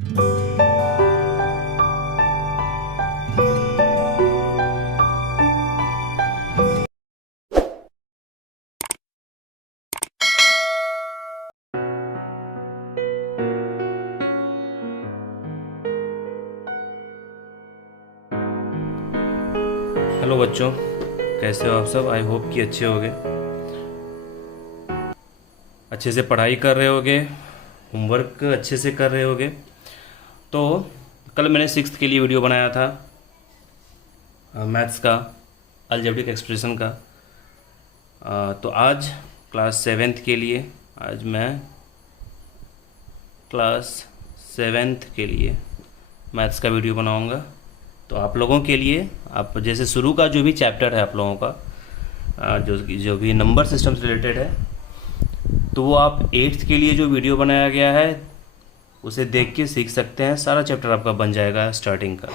Hello बच्चों, कैसे हो आप सब। आई होप कि अच्छे होगे, अच्छे से पढ़ाई कर रहे होगे, होमवर्क अच्छे से कर रहे होगे। तो कल मैंने सिक्स्थ के लिए वीडियो बनाया था, मैथ्स का, अलजेब्रिक एक्सप्रेशन का। तो आज क्लास सेवेंथ के लिए, आज मैं क्लास सेवेंथ के लिए मैथ्स का वीडियो बनाऊंगा। तो आप लोगों के लिए, आप जैसे शुरू का जो भी चैप्टर है आप लोगों का, जो भी नंबर सिस्टम से रिलेटेड है, तो वो आप एट्थ के लिए जो वीडियो बनाया गया है उसे देख के सीख सकते हैं। सारा चैप्टर आपका बन जाएगा स्टार्टिंग का।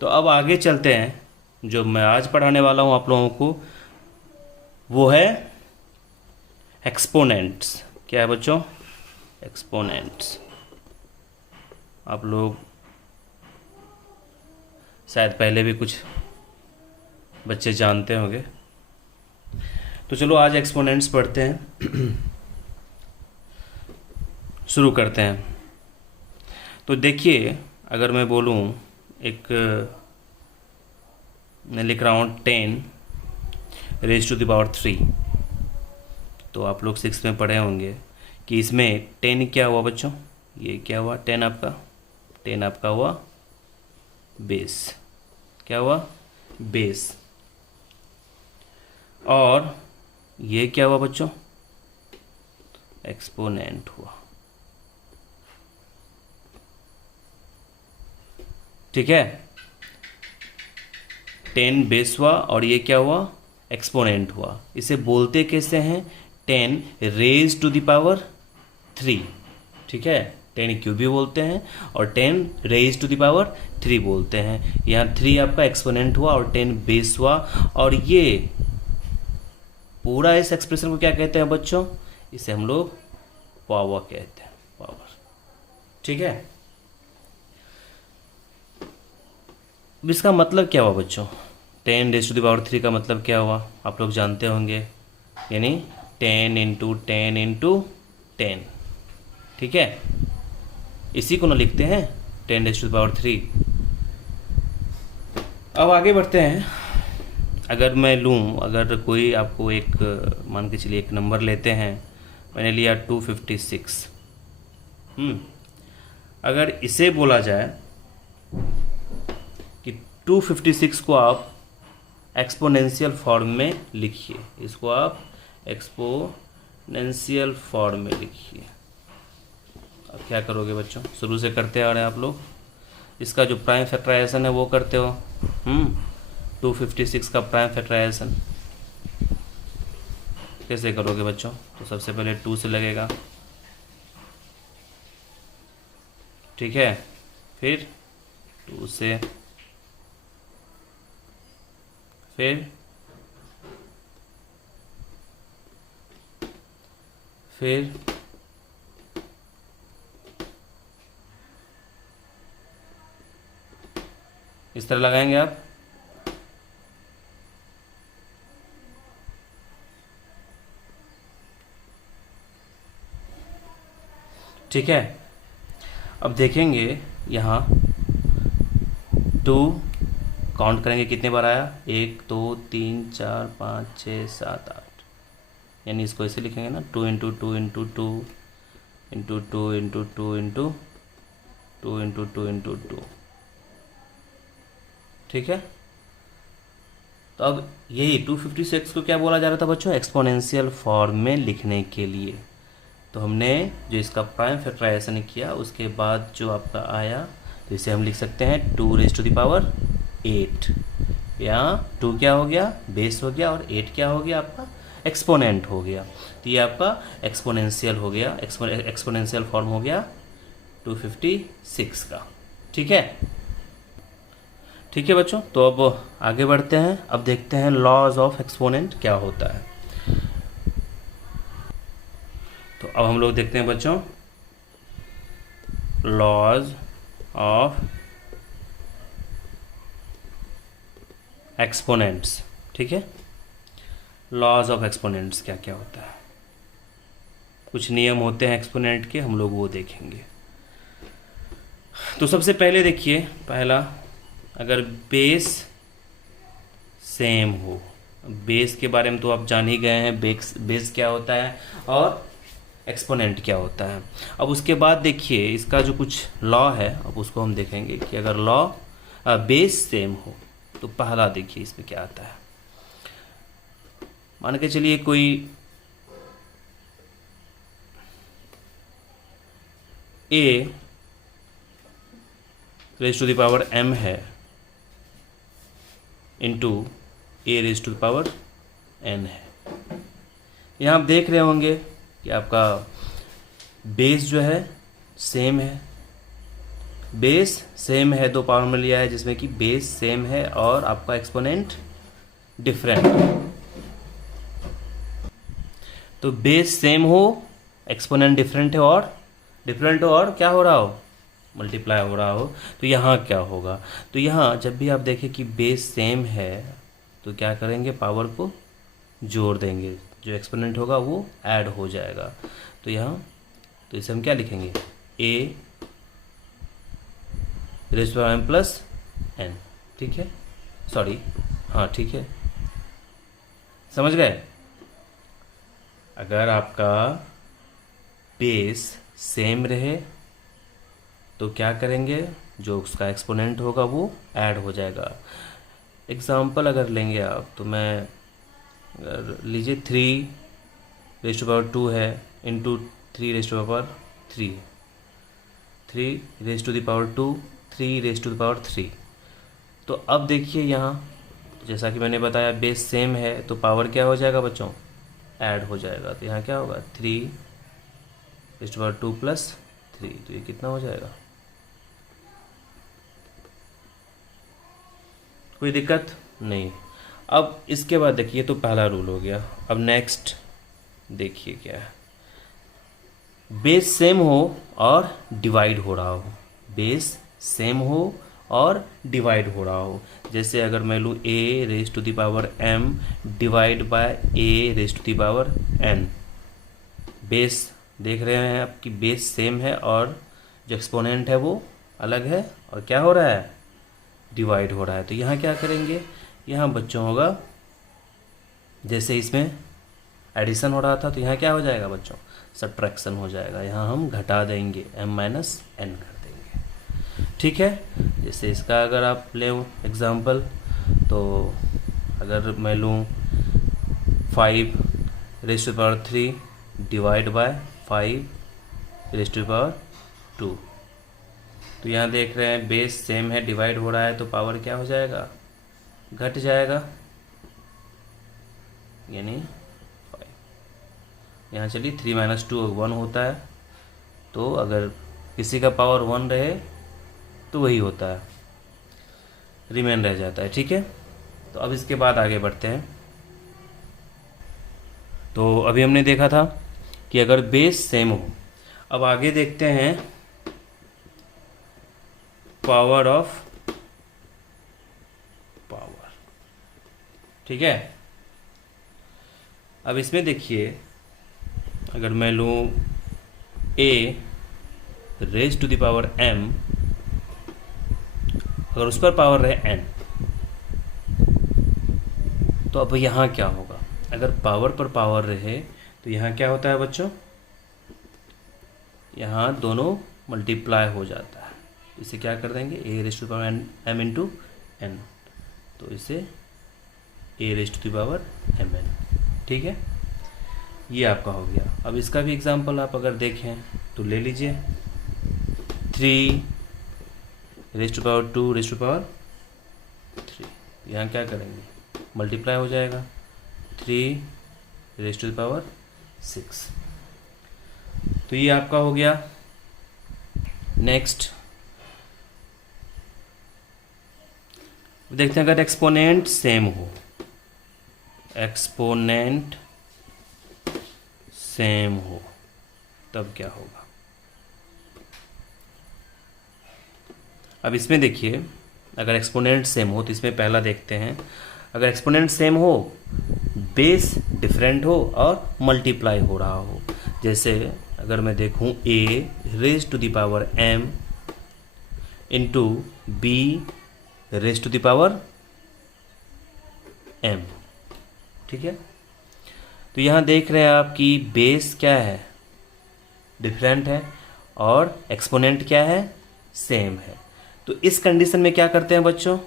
तो अब आगे चलते हैं। जो मैं आज पढ़ाने वाला हूँ आप लोगों को, वो है एक्सपोनेंट्स। क्या है बच्चों? एक्सपोनेंट्स। आप लोग शायद पहले भी कुछ बच्चे जानते होंगे। तो चलो आज एक्सपोनेंट्स पढ़ते हैं। शुरू करते हैं। तो देखिए, अगर मैं बोलूँ, एक मैं लिख रहा हूँ 10⁻³ तो आप लोग सिक्स में पढ़े होंगे कि इसमें 10 क्या हुआ बच्चों? ये क्या हुआ? 10 आपका हुआ बेस। क्या हुआ? बेस। और ये क्या हुआ बच्चों? एक्सपोनेंट हुआ। ठीक है, 10 बेस हुआ और ये क्या हुआ? एक्सपोनेंट हुआ। इसे बोलते कैसे हैं? 10⁻³ ठीक है, 10³ भी बोलते हैं और 10⁻³ बोलते हैं। यहाँ 3 आपका एक्सपोनेंट हुआ और 10 बेस हुआ। और ये पूरा इस एक्सप्रेशन को क्या कहते हैं बच्चों? इसे हम लोग पावर कहते हैं, पावर। ठीक है, इसका मतलब क्या हुआ बच्चों? 10⁻³ का मतलब क्या हुआ आप लोग जानते होंगे, यानी 10 × 10 × 10। ठीक है, इसी को ना लिखते हैं 10⁻³। अब आगे बढ़ते हैं। अगर मैं लूँ, अगर कोई आपको एक, मान के चलिए एक नंबर लेते हैं, मैंने लिया 256। अगर इसे बोला जाए कि 256 को आप एक्सपोनेंशियल फॉर्म में लिखिए, इसको आप एक्सपोनेंशियल फॉर्म में लिखिए। अब क्या करोगे बच्चों? शुरू से करते आ रहे हैं आप लोग। इसका जो प्राइम फैक्टराइजेशन है वो करते हो। 256 का प्राइम फैक्टराइजेशन कैसे करोगे बच्चों? तो सबसे पहले 2 से लगेगा, ठीक है, फिर 2 से, फिर इस तरह लगाएंगे आप। ठीक है, अब देखेंगे यहाँ 2 काउंट करेंगे कितने बार आया, 1 2 3 4 5 6 7 8, यानी इसको ऐसे लिखेंगे ना, 2 × 2 × 2 × 2 × 2 × 2 × 2 × 2 × 2। ठीक है, तो अब यही 256 को क्या बोला जा रहा था बच्चों? एक्सपोनेंशियल फॉर्म में लिखने के लिए। तो हमने जो इसका प्राइम फैक्टराइजेशन किया, उसके बाद जो आपका आया, तो इसे हम लिख सकते हैं 2⁸। यहाँ 2 क्या हो गया? बेस हो गया, और 8 क्या हो गया? आपका एक्सपोनेंट हो गया। तो ये आपका एक्सपोनेंशियल हो गया, एक्सपोनेंशियल फॉर्म हो गया 256 का। ठीक है, ठीक है बच्चों। तो अब आगे बढ़ते हैं। अब देखते हैं लॉज ऑफ एक्सपोनेंट क्या होता है। तो अब हम लोग देखते हैं बच्चों लॉज ऑफ एक्सपोनेंट्स। ठीक है, लॉज ऑफ एक्सपोनेंट्स क्या क्या होता है, कुछ नियम होते हैं एक्सपोनेंट के, हम लोग वो देखेंगे। तो सबसे पहले देखिए, पहला, अगर बेस सेम हो, बेस के बारे में तो आप जान ही गए हैं, बेस क्या होता है और एक्सपोनेंट क्या होता है। अब उसके बाद देखिए इसका जो कुछ लॉ है, अब उसको हम देखेंगे कि अगर लॉ बेस सेम हो तो पहला देखिए इसमें क्या आता है। मान के चलिए कोई a raise to the power m है into a raise to the power n है। यहाँ आप देख रहे होंगे कि आपका बेस जो है सेम है, बेस सेम है, दो पावर में लिया है जिसमें कि बेस सेम है और आपका एक्सपोनेंट डिफरेंट है। तो बेस सेम हो, एक्सपोनेंट डिफरेंट है और क्या हो रहा हो, मल्टीप्लाई हो रहा हो, तो यहाँ क्या होगा, तो यहाँ जब भी आप देखें कि बेस सेम है तो क्या करेंगे, पावर को जोड़ देंगे, जो एक्सपोनेंट होगा वो ऐड हो जाएगा। तो यहाँ तो इसे हम क्या लिखेंगे, a raise to m plus n। ठीक है, सॉरी, हाँ ठीक है, समझ गए। अगर आपका बेस सेम रहे तो क्या करेंगे, जो उसका एक्सपोनेंट होगा वो ऐड हो जाएगा। एग्जाम्पल अगर लेंगे आप, तो मैं अगर लीजिए 3 रेज़ टू पावर 2 है into 3 raise to power 3, 3 raise to the power 2, 3 raise to the power 3। तो अब देखिए यहाँ जैसा कि मैंने बताया बेस सेम है तो पावर क्या हो जाएगा बच्चों, ऐड हो जाएगा। तो यहाँ क्या होगा, 3 रेज़ टू पावर 2 प्लस 3, तो ये कितना हो जाएगा, कोई दिक्कत नहीं। अब इसके बाद देखिए, तो पहला रूल हो गया। अब नेक्स्ट देखिए क्या है, बेस सेम हो और डिवाइड हो रहा हो, बेस सेम हो और डिवाइड हो रहा हो। जैसे अगर मैं लूँ a raise to the power m divide by a raise to the power n, base देख रहे हैं आप कि बेस सेम है और जो एक्सपोनेंट है वो अलग है, और क्या हो रहा है, डिवाइड हो रहा है। तो यहाँ क्या करेंगे, यहाँ बच्चों होगा जैसे इसमें एडिशन हो रहा था तो यहाँ क्या हो जाएगा बच्चों, सब्ट्रैक्शन हो जाएगा। यहाँ हम घटा देंगे, m माइनस n कर देंगे। ठीक है, जैसे इसका अगर आप ले एग्जांपल, तो अगर मैं लूँ 5 raise to power 3 divide by 5 raise to power 2, तो यहाँ देख रहे हैं बेस सेम है, डिवाइड हो रहा है, तो पावर क्या हो जाएगा, घट जाएगा, यानी 5। यहाँ चलिए 3 माइनस 2 1 होता है, तो अगर किसी का पावर 1 रहे तो वही होता है, रिमेन रह जाता है। ठीक है, तो अब इसके बाद आगे बढ़ते हैं। तो अभी हमने देखा था कि अगर बेस सेम हो, अब आगे देखते हैं पावर ऑफ पावर। ठीक है, अब इसमें देखिए अगर मैं लूँ a raise to the power m, अगर उस पर पावर रहे n, तो अब यहाँ क्या होगा, अगर पावर पर पावर रहे तो यहाँ क्या होता है बच्चों, यहाँ दोनों मल्टीप्लाई हो जाता है। इसे क्या कर देंगे, a raise to the power m into n, तो इसे a raise to the power mn। ठीक है, ये आपका हो गया। अब इसका भी एग्जांपल आप अगर देखें तो ले लीजिए 3 raise to power 2 raise to power 3, यहाँ क्या करेंगे, मल्टीप्लाई हो जाएगा, 3 रेज़ टू द पावर 6। तो ये आपका हो गया। नेक्स्ट देखते हैं, अगर एक्सपोनेंट सेम हो, एक्सपोनेंट सेम हो तब क्या होगा। अब इसमें देखिए, अगर एक्सपोनेंट सेम हो तो इसमें पहला देखते हैं, अगर एक्सपोनेंट सेम हो, बेस डिफरेंट हो और मल्टीप्लाई हो रहा हो, जैसे अगर मैं देखूं a raise to the power m into b raise to the power m, ठीक है। तो यहाँ देख रहे हैं आप कि बेस क्या है, डिफरेंट है, और एक्सपोनेंट क्या है, सेम है। तो इस कंडीशन में क्या करते हैं बच्चों,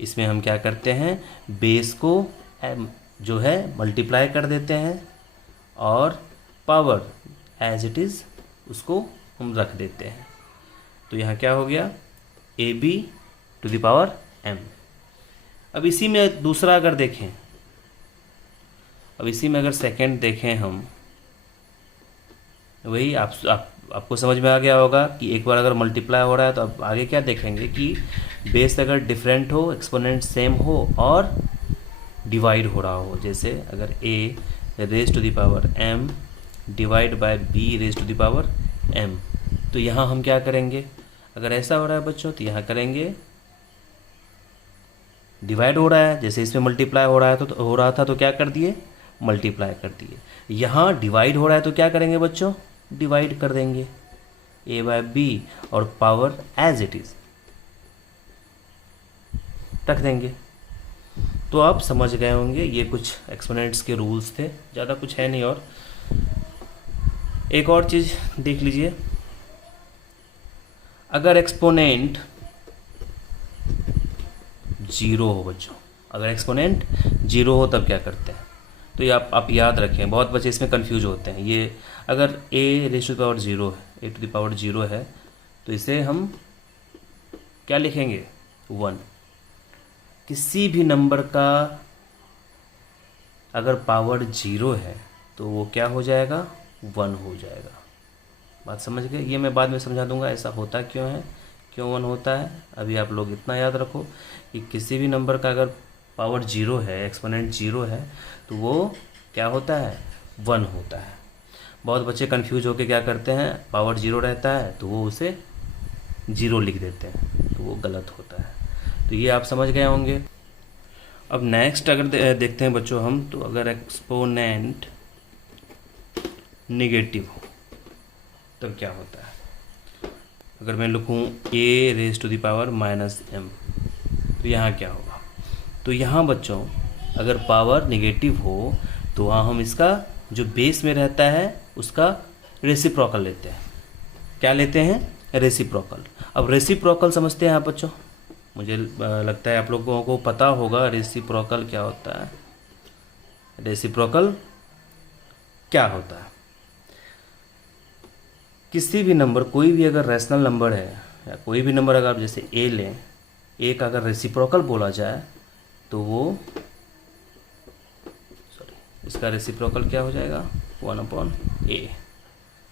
इसमें हम क्या करते हैं, बेस को जो है मल्टीप्लाई कर देते हैं और पावर एज इट इज़ उसको हम रख देते हैं। तो यहाँ क्या हो गया, A B to the power m। अब इसी में दूसरा अगर देखें, अब इसी में अगर सेकंड देखें हम, वही आपको समझ में आ गया होगा कि एक बार अगर मल्टीप्लाई हो रहा है तो अब आगे क्या देखेंगे कि बेस अगर डिफरेंट हो, एक्सपोनेंट सेम हो और डिवाइड हो रहा हो, जैसे अगर a raise to the power m divide by b raise to the power m, तो यहाँ हम क्या करेंगे, अगर ऐसा हो रहा है बच्चों तो यहाँ करेंगे, डिवाइड हो रहा है जैसे इसमें मल्टीप्लाई हो रहा है तो हो रहा था तो क्या कर दिए, मल्टीप्लाई कर दिए। यहाँ डिवाइड हो रहा है तो क्या करेंगे बच्चों, डिवाइड कर देंगे a बाय b और पावर एज इट इज रख देंगे। तो आप समझ गए होंगे, ये कुछ एक्सपोनेंट्स के रूल्स थे, ज़्यादा कुछ है नहीं। और एक और चीज़ देख लीजिए, अगर एक्सपोनेंट जीरो हो बच्चों, अगर एक्सपोनेंट जीरो हो तब क्या करते हैं, तो ये आप याद रखें, बहुत बच्चे इसमें कंफ्यूज होते हैं। ये अगर a raise to the power zero है, a to the power zero है, तो इसे हम क्या लिखेंगे, 1। किसी भी नंबर का अगर पावर जीरो है तो वो क्या हो जाएगा, 1 हो जाएगा। बात समझ गए, ये मैं बाद में समझा दूंगा ऐसा होता क्यों है, क्यों 1 होता है। अभी आप लोग इतना याद रखो कि किसी भी नंबर का अगर पावर जीरो है, एक्सपोनेंट जीरो है, तो वो क्या होता है, 1 होता है। बहुत बच्चे कंफ्यूज होकर क्या करते हैं, पावर जीरो रहता है तो वो उसे जीरो लिख देते हैं, तो वो गलत होता है। तो ये आप समझ गए होंगे। अब नेक्स्ट अगर देखते हैं बच्चों हम, तो अगर एक्सपोनेंट नेगेटिव हो तब क्या होता है। अगर मैं लिखूँ a raise to the power minus m, तो यहाँ क्या होगा, तो यहाँ बच्चों अगर पावर नेगेटिव हो तो वहाँ हम इसका जो बेस में रहता है उसका रेसिप्रोकल लेते हैं। क्या लेते हैं, रेसिप्रोकल। अब रेसिप्रोकल समझते हैं आप बच्चों, मुझे लगता है आप लोगों को पता होगा रेसिप्रोकल क्या होता है। रेसिप्रोकल क्या होता है, किसी भी नंबर, कोई भी अगर रैशनल नंबर है या कोई भी नंबर अगर आप जैसे a लें, a का अगर रेसिप्रोकल बोला जाए तो वो इसका रेसिप्रोकल क्या हो जाएगा, 1/a।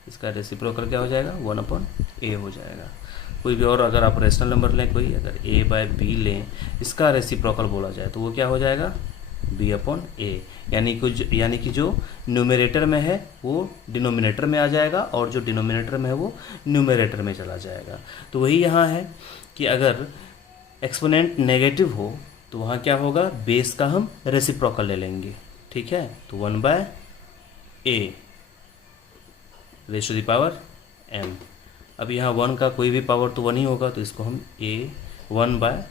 इसका रेसिप्रोकल क्या हो जाएगा, 1/a हो जाएगा। कोई भी और अगर आप रैशनल नंबर लें, कोई अगर a बाय b लें, इसका रेसिप्रोकल बोला जाए तो वो क्या हो जाएगा, b/a। यानी कि जो न्यूमरेटर में है वो डिनोमिनेटर में आ जाएगा और जो डिनोमिनेटर में है वो न्यूमरेटर में चला जाएगा। तो वही यहाँ है कि अगर एक्सपोनेंट नेगेटिव हो तो वहाँ क्या होगा, बेस का हम रेसिप्रोकल ले लेंगे, ठीक है। तो 1/a raise to the power m। अब यहाँ 1 का कोई भी पावर तो 1 ही होगा, तो इसको हम 1/a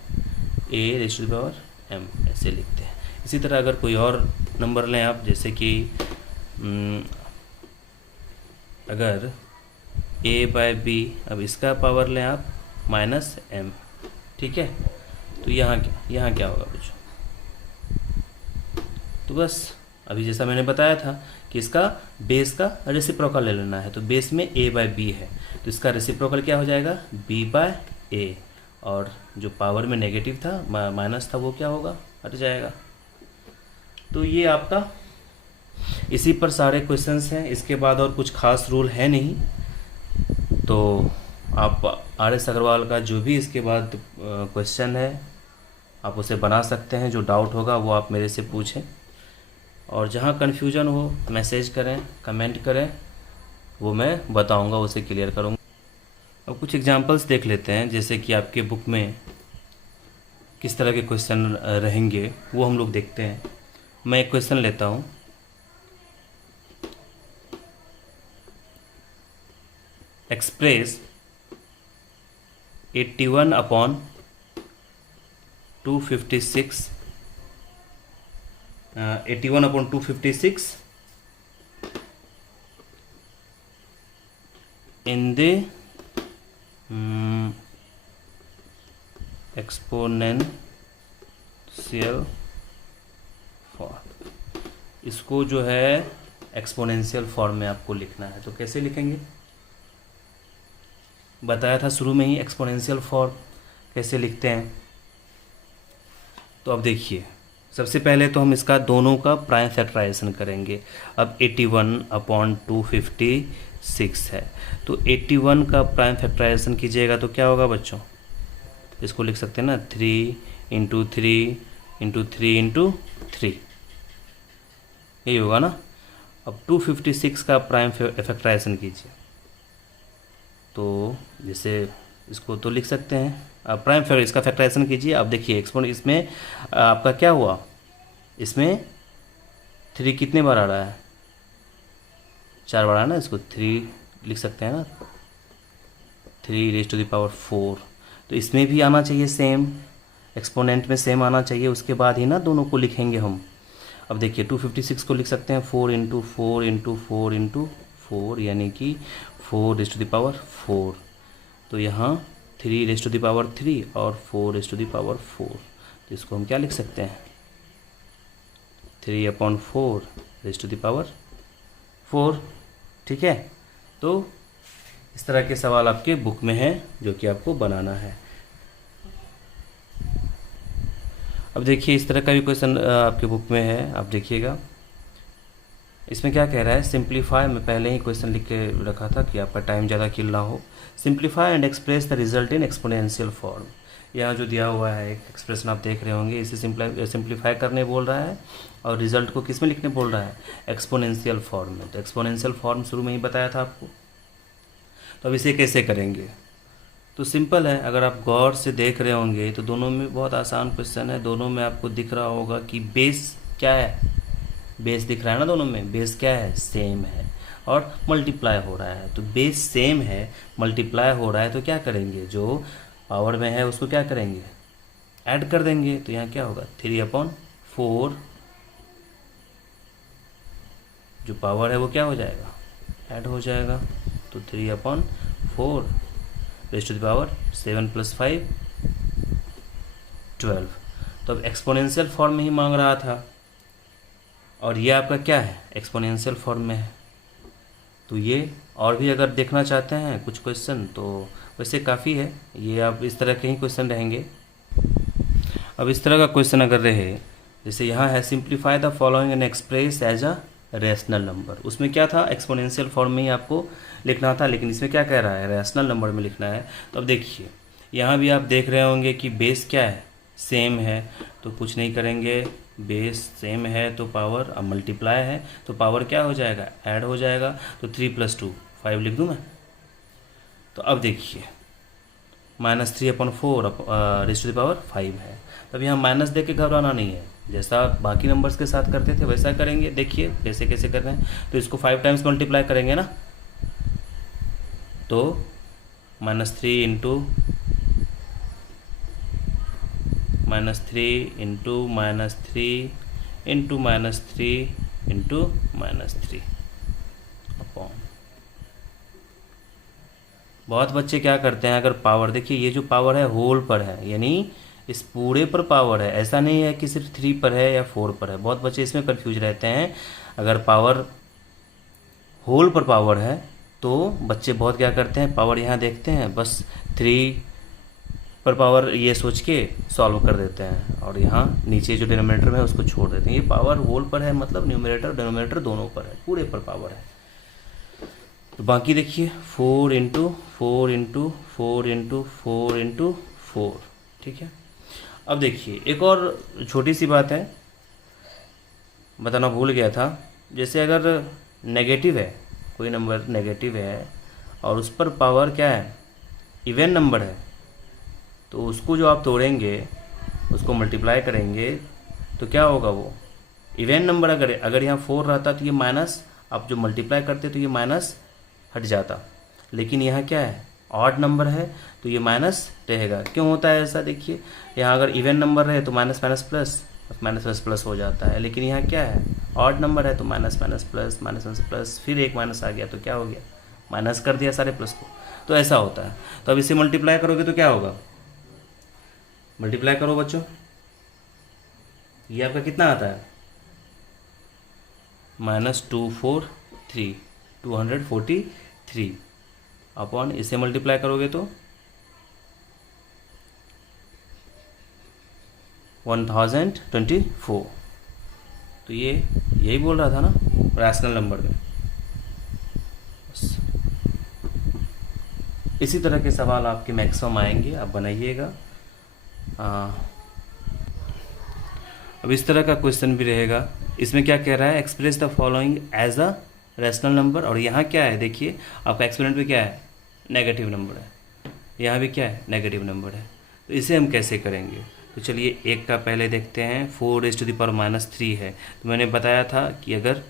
raise to the power m ऐसे लिखते हैं। इसी तरह अगर कोई और नंबर लें आप, जैसे कि अगर a/b, अब इसका पावर लें आप -m, ठीक है। तो यहाँ क्या होगा बच्चों, तो बस अभी जैसा मैंने बताया था कि इसका बेस का रेसिप्रोकल ले लेना है। तो बेस में a/b है तो इसका रेसिप्रोकल क्या हो जाएगा, b/a, और जो पावर में नेगेटिव था, माइनस था, वो क्या होगा, हट जाएगा। तो ये आपका इसी पर सारे क्वेश्चंस हैं, इसके बाद और कुछ खास रूल है नहीं। तो आप RS अग्रवाल का जो भी इसके बाद क्वेश्चन है आप उसे बना सकते हैं, जो डाउट होगा वो आप मेरे से पूछें, और जहाँ कन्फ्यूजन हो मैसेज करें, कमेंट करें, वो मैं बताऊंगा, उसे क्लियर करूंगा। अब कुछ एग्जांपल्स देख लेते हैं, जैसे कि आपके बुक में किस तरह के क्वेश्चन रहेंगे वो हम लोग देखते हैं। मैं एक क्वेश्चन लेता हूँ। Express 81 upon 256 81 upon 256 in the exponential form. इसको जो है एक्सपोनेंशियल फॉर्म में आपको लिखना है, तो कैसे लिखेंगे? बताया था शुरू में ही एक्सपोनेंशियल फॉर्म कैसे लिखते हैं। तो अब देखिए, सबसे पहले तो हम इसका दोनों का प्राइम फैक्टराइजेशन करेंगे। अब 81 अपॉन 256 है, तो 81 का प्राइम फैक्टराइजेशन कीजिएगा तो क्या होगा बच्चों? इसको लिख सकते हैं ना, 3 इंटू 3 इंटू 3 इंटू 3, यही होगा ना। अब 256 का प्राइम फैक्टराइजेशन कीजिए, तो जैसे इसको तो लिख सकते हैं, प्राइम फैक्टर इसका फैक्टराइजेशन कीजिए। अब देखिए एक्सपोनेंट इसमें आपका क्या हुआ, इसमें 3 कितने बार आ रहा है? 4 बार आ रहा है ना, इसको 3 लिख सकते हैं ना, 3 रेज़ टू द पावर 4। तो इसमें भी आना चाहिए सेम, एक्सपोनेंट में सेम आना चाहिए, उसके बाद ही ना दोनों को लिखेंगे हम। अब देखिए 256 को लिख सकते हैं 4 इंटू 4 इंटू 4 इंटू 4, यानी कि 4 रेज़ टू द पावर 4। तो यहाँ 3 रेज़ टू द पावर 3 और 4 रेज़ टू द पावर 4, तो इसको हम क्या लिख सकते हैं? 3 upon 4 raise to the power 4। ठीक है, तो इस तरह के सवाल आपके बुक में है जो कि आपको बनाना है। अब देखिए इस तरह का भी क्वेश्चन आपके बुक में है, आप देखिएगा। इसमें क्या कह रहा है, सिंप्लीफाई। मैं पहले ही क्वेश्चन लिख के रखा था कि आपका टाइम ज़्यादा किल ना हो। Simplify and express the result in exponential form. यहाँ जो दिया हुआ है एक एक्सप्रेशन आप देख रहे होंगे, इसे सिंप्लीफाई करने बोल रहा है और रिजल्ट को किस में लिखने बोल रहा है? एक्सपोनेंशियल फॉर्म में। तो एक्सपोनेंशियल फॉर्म शुरू में ही बताया था आपको। तो अब इसे कैसे करेंगे? तो सिंपल है, अगर आप गौर से देख रहे होंगे तो दोनों में बहुत आसान क्वेश्चन है। दोनों में आपको दिख रहा होगा कि बेस क्या है, बेस दिख रहा है ना, दोनों में बेस क्या है? सेम है और मल्टीप्लाई हो रहा है। तो बेस सेम है, मल्टीप्लाई हो रहा है, तो क्या करेंगे? जो पावर में है उसको क्या करेंगे? ऐड कर देंगे। तो यहाँ क्या होगा? 3 अपॉन 4 जो पावर है वो क्या हो जाएगा? ऐड हो जाएगा। तो 3 upon 4 raise to the power 7 + 5 12। तो अब एक्सपोनेंशियल फॉर्म में ही मांग रहा था और ये आपका क्या है? एक्सपोनेंशियल फॉर्म में है। तो ये और भी अगर देखना चाहते हैं कुछ क्वेश्चन तो वैसे काफ़ी है, ये आप इस तरह के ही क्वेश्चन रहेंगे। अब इस तरह का क्वेश्चन अगर रहे, जैसे यहाँ है simplify the following and express as a rational number. उसमें क्या था? एक्सपोनेंशियल फॉर्म में ही आपको लिखना था, लेकिन इसमें क्या कह रहा है? रैशनल नंबर में लिखना है। तो अब देखिए यहाँ भी आप देख रहे होंगे कि बेस क्या है? सेम है, तो कुछ नहीं करेंगे। बेस सेम है तो पावर, अब मल्टीप्लाई है तो पावर क्या हो जाएगा? ऐड हो जाएगा। तो 3 + 2 5 लिख दूँ मैं। तो अब देखिए -3 upon 4 raise to the power 5 है। तब यहाँ माइनस दे के घबराना नहीं है, जैसा बाकी नंबर्स के साथ करते थे वैसा करेंगे। देखिए कैसे कैसे कर रहे हैं। तो इसको 5 टाइम्स मल्टीप्लाई करेंगे ना, तो -3 into -3 into -3 into -3 into -3 upon. बहुत बच्चे क्या करते हैं, अगर पावर देखिए, ये जो पावर है होल पर है, यानी इस पूरे पर पावर है, ऐसा नहीं है कि सिर्फ 3 पर है या 4 पर है। बहुत बच्चे इसमें कंफ्यूज रहते हैं। अगर पावर होल पर पावर है तो बच्चे बहुत क्या करते हैं, पावर यहाँ देखते हैं, बस 3 पर पावर ये सोच के सॉल्व कर देते हैं और यहाँ नीचे जो डिनोमिनेटर में है उसको छोड़ देते हैं। ये पावर होल पर है, मतलब न्यूमरेटर डिनोमिनेटर दोनों पर है, पूरे पर पावर है। तो बाकी देखिए 4 इंटू 4 इंटू 4 इंटू 4 इंटू 4, ठीक है। अब देखिए एक और छोटी सी बात है, बताना भूल गया था। जैसे अगर नेगेटिव है, कोई नंबर नेगेटिव है और उस पर पावर क्या है? इवन नंबर है, तो उसको जो आप तोड़ेंगे, उसको मल्टीप्लाई करेंगे तो क्या होगा, वो इवन नंबर अगर यहाँ 4 रहता तो ये माइनस, आप जो मल्टीप्लाई करते तो ये माइनस हट जाता, लेकिन यहाँ क्या है, ऑड नंबर है तो ये माइनस रहेगा। क्यों होता है ऐसा, देखिए यहाँ अगर इवन नंबर रहे तो minus minus plus, minus plus plus हो जाता है, लेकिन यहाँ क्या है, ऑड नंबर है तो minus minus plus, minus minus plus, फिर एक माइनस आ गया तो क्या हो गया, माइनस कर दिया सारे प्लस को। तो ऐसा होता है। तो अब इसे मल्टीप्लाई करोगे तो क्या होगा, मल्टीप्लाई करो बच्चों, ये आपका कितना आता है, -243, 243 अपॉन इसे मल्टीप्लाई करोगे तो 1024। तो ये यही बोल रहा था ना रैशनल नंबर में। इसी तरह के सवाल आपके मैक्सिमम आएंगे, आप बनाइएगा। अब इस तरह का क्वेश्चन भी रहेगा, इसमें क्या कह रहा है, express the following as a rational number, और यहाँ क्या है, देखिए आपका एक्सपेरिमेंट में क्या है, नेगेटिव नंबर है, यहाँ भी क्या है, नेगेटिव नंबर है। तो इसे हम कैसे करेंगे, तो चलिए एक का पहले देखते हैं। 4⁻³ है, तो मैंने बताया था कि अगर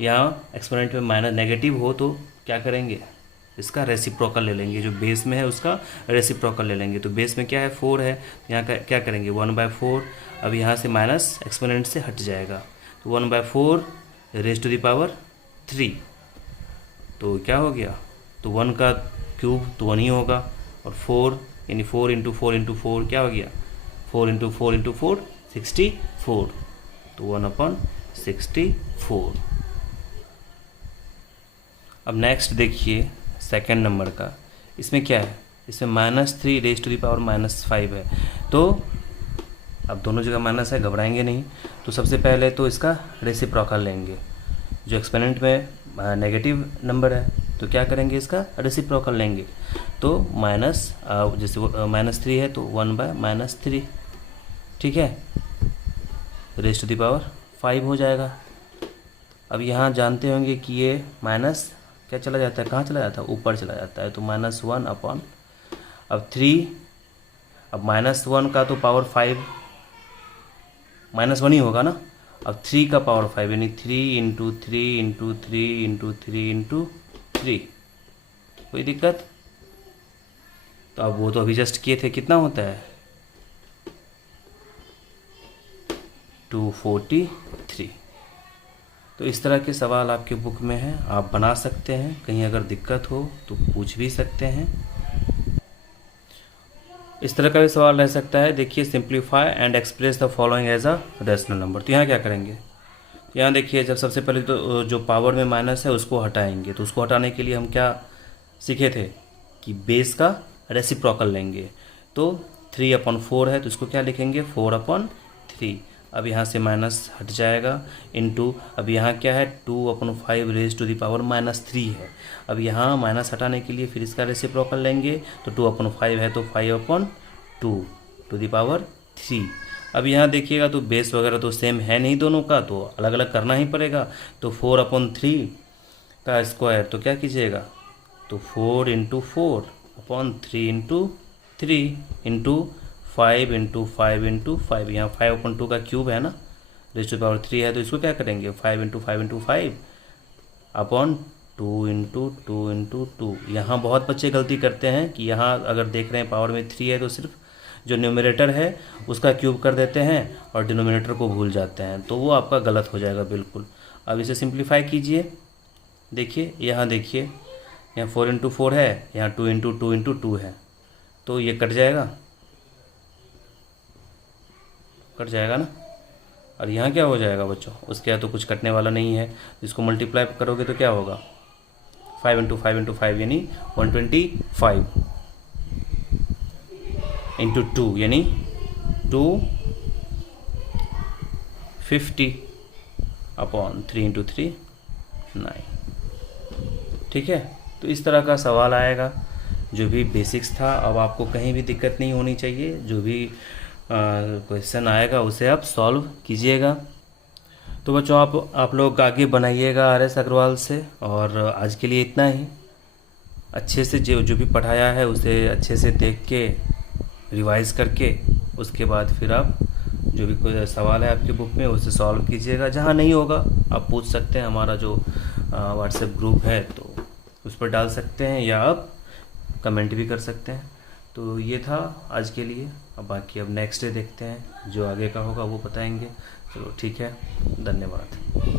यहाँ एक्सपेरिमेंट में माइनस नेगेटिव हो तो क्या करेंगे, इसका रेसिप्रोकल ले लेंगे, जो बेस में है उसका रेसिप्रोकल ले लेंगे। तो बेस में क्या है, 4 है, यहाँ का क्या करेंगे, 1/4। अब यहाँ से माइनस एक्सपोनेंट से हट जाएगा, तो 1/4⁻³ तो क्या हो गया, तो 1 का क्यूब तो 1 ही होगा, और 4 यानी 4 × 4 × 4 क्या हो गया, 4 × 4 × 4 64, तो 1/64। अब नेक्स्ट देखिए सेकेंड नंबर का, इसमें क्या है, इसमें -3⁻⁻5 है। तो अब दोनों जगह माइनस है, घबराएंगे नहीं। तो सबसे पहले तो इसका रेसिप्रोकल लेंगे, जो एक्सपोनेंट में नेगेटिव नंबर है तो क्या करेंगे, इसका रेसिप्रोकल लेंगे। तो माइनस जैसे -3 है तो 1/-3, ठीक है, raised⁵ हो जाएगा। अब यहाँ जानते होंगे कि ये माइनस क्या चला जाता है, कहाँ चला जाता है, ऊपर चला जाता है, तो -1 अपॉन, अब 3, अब -1 का तो पावर 5 -1 ही होगा ना, अब 3 का पावर 5 यानी 3 × 3 × 3 × 3 × 3, कोई दिक्कत। तो अब वो तो अभी जस्ट किए थे, कितना होता है 243। तो इस तरह के सवाल आपके बुक में हैं, आप बना सकते हैं, कहीं अगर दिक्कत हो तो पूछ भी सकते हैं। इस तरह का भी सवाल रह सकता है, देखिए simplify and express the following as a rational number. तो यहाँ क्या करेंगे, यहाँ देखिए जब सबसे पहले तो जो पावर में माइनस है उसको हटाएंगे, तो उसको हटाने के लिए हम क्या सीखे थे कि बेस का रेसिप्रोकल लेंगे। तो 3/4 है तो इसको क्या लिखेंगे, 4/3। अब यहाँ से माइनस हट जाएगा, इनटू अब यहाँ क्या है, 2/5⁻³ है। अब यहाँ माइनस हटाने के लिए फिर इसका रेसिप्रोकल लेंगे, तो 2/5 है तो 5/2⁻3। अब यहाँ देखिएगा तो बेस वगैरह तो सेम है नहीं दोनों का, तो अलग अलग करना ही पड़ेगा। तो 4/3 का स्क्वायर तो क्या कीजिएगा, तो 4 × 4/3 × 3 × 5 × 5 × 5, यहाँ 5/2 का क्यूब है ना, raised⁵3 है, तो इसको क्या करेंगे, 5 × 5 × 5 अपॉन 2 × 2 × 2। यहाँ बहुत बच्चे गलती करते हैं कि यहाँ अगर देख रहे हैं पावर में 3 है तो सिर्फ जो न्यूमरेटर है उसका क्यूब कर देते हैं और डिनोमिनेटर को भूल जाते हैं, तो वो आपका गलत हो जाएगा बिल्कुल। अब इसे सिंप्लीफाई कीजिए, देखिए यहाँ 4 × 4 है, यहाँ 2 × 2 × 2 है, तो ये कट जाएगा ना। और यहाँ क्या हो जाएगा बच्चों, उसके यहाँ तो कुछ कटने वाला नहीं है, इसको मल्टीप्लाई करोगे तो क्या होगा, 5 × 5 × 5 यानी 125 × 2 यानी 250 अपॉन 3 × 3 9, ठीक है। तो इस तरह का सवाल आएगा, जो भी बेसिक्स था। अब आपको कहीं भी दिक्कत नहीं होनी चाहिए, जो भी क्वेश्चन आएगा उसे आप सॉल्व कीजिएगा। तो बच्चों आप लोग आगे बनाइएगा RS अग्रवाल से, और आज के लिए इतना ही। अच्छे से जो जो भी पढ़ाया है उसे अच्छे से देख के रिवाइज करके उसके बाद फिर आप जो भी कोई सवाल है आपकी बुक में उसे सॉल्व कीजिएगा। जहाँ नहीं होगा आप पूछ सकते हैं, हमारा जो व्हाट्सएप ग्रुप है तो उस पर डाल सकते हैं, या आप कमेंट भी कर सकते हैं। तो ये था आज के लिए। अब बाकी अब नेक्स्ट डे देखते हैं, जो आगे का होगा वो बताएंगे। चलो ठीक है, धन्यवाद।